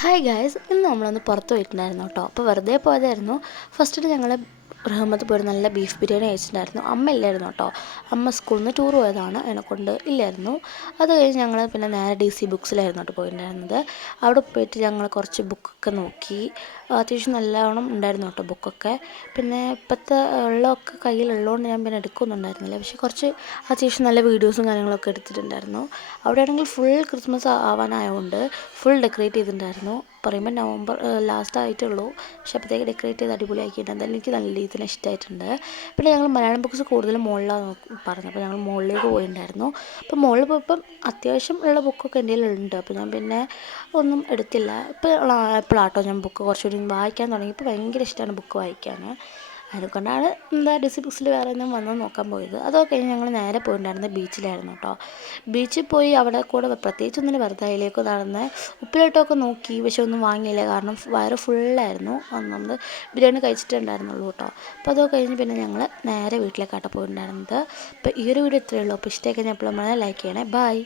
Hi guys, ഇന്ന് നമ്മളൊന്ന് പുറത്ത് പോയിട്ടുണ്ടായിരുന്നു കേട്ടോ. അപ്പോൾ വെറുതെ പോയതായിരുന്നു. ഫസ്റ്റിട്ട് ഞങ്ങൾ റഹ്മത്ത് പോയി നല്ല ബീഫ് ബിരിയാണി കഴിച്ചിട്ടുണ്ടായിരുന്നു. അമ്മ ഇല്ലായിരുന്നു കേട്ടോ. അമ്മ സ്കൂളിൽ നിന്ന് ടൂർ പോയതാണ്, എന്നെക്കൊണ്ട് ഇല്ലായിരുന്നു. അത് കഴിഞ്ഞ് ഞങ്ങൾ പിന്നെ നേരെ DC ബുക്സിലായിരുന്നു കേട്ടോ പോയിട്ടുണ്ടായിരുന്നത്. അവിടെ പോയിട്ട് ഞങ്ങൾ കുറച്ച് ബുക്കൊക്കെ നോക്കി. അത്യാവശ്യം നല്ലവണ്ണം ഉണ്ടായിരുന്നു കേട്ടോ ബുക്കൊക്കെ. പിന്നെ ഇപ്പോഴത്തെ ഉള്ളതൊക്കെ കയ്യിലുള്ളതുകൊണ്ട് ഞാൻ പിന്നെ എടുക്കുന്നുണ്ടായിരുന്നില്ല. പക്ഷേ കുറച്ച് അത്യാവശ്യം നല്ല വീഡിയോസും കാര്യങ്ങളൊക്കെ എടുത്തിട്ടുണ്ടായിരുന്നു. അവിടെ ആണെങ്കിൽ ഫുൾ ക്രിസ്മസ് ആവാനായതുകൊണ്ട് ഫുൾ ഡെക്കറേറ്റ് ചെയ്തിട്ടുണ്ടായിരുന്നു. പറയുമ്പോൾ നവംബർ ലാസ്റ്റ് ആയിട്ടുള്ളൂ, പക്ഷെ അപ്പോഴത്തേക്ക് ഡെക്കറേറ്റ് ചെയ്ത് അടിപൊളിയാക്കിയിട്ട് എന്തായാലും എനിക്ക് നല്ല രീതിയിൽ ഇഷ്ടമായിട്ടുണ്ട്. പിന്നെ ഞങ്ങൾ മലയാളം ബുക്ക്സ് കൂടുതലും മുകളിലാണ് പറഞ്ഞത്, അപ്പോൾ ഞങ്ങൾ മുകളിലേക്ക് പോയിട്ടുണ്ടായിരുന്നു. അപ്പോൾ മുകളിൽ പോയപ്പം അത്യാവശ്യം ഉള്ള ബുക്കൊക്കെ എൻ്റെ കയ്യിലുണ്ട്. അപ്പോൾ ഞാൻ പിന്നെ ഒന്നും എടുത്തില്ല. ഇപ്പോഴാട്ടോ ഞാൻ ബുക്ക് കുറച്ചുകൂടി വായിക്കാൻ തുടങ്ങിയപ്പോൾ ഭയങ്കര ഇഷ്ടമാണ് ബുക്ക് വായിക്കാൻ. അതുകൊണ്ടാണ് DC ബുക്സിൽ വേറെ ഒന്നും വന്ന് നോക്കാൻ പോയത്. അതൊക്കെ കഴിഞ്ഞ് ഞങ്ങൾ നേരെ പോയിട്ടുണ്ടായിരുന്നത് ബീച്ചിലായിരുന്നു കേട്ടോ. ബീച്ചിൽ പോയി അവിടെ കൂടെ പ്രത്യേകിച്ചൊന്നും വെറുതെ അതിലേക്ക് നടന്ന് ഉപ്പിലിട്ടൊക്കെ നോക്കി, പക്ഷെ ഒന്നും വാങ്ങിയില്ല. കാരണം വയറ് ഫുള്ളായിരുന്നു. നമ്മൾ ബിരിയാണി കഴിച്ചിട്ടുണ്ടായിരുന്നുള്ളൂ കേട്ടോ. അപ്പോൾ അതൊക്കെ കഴിഞ്ഞ് പിന്നെ ഞങ്ങൾ നേരെ വീട്ടിലേക്കാട്ടോ പോയിട്ടുണ്ടായിരുന്നത്. അപ്പോൾ ഈ ഒരു വീഡിയോ ഇത്രയേ ഉള്ളൂ. അപ്പോൾ ഇഷ്ടമൊക്കെ ഞാൻ എപ്പോഴും ലൈക്ക് ചെയ്യണേ. ബൈ.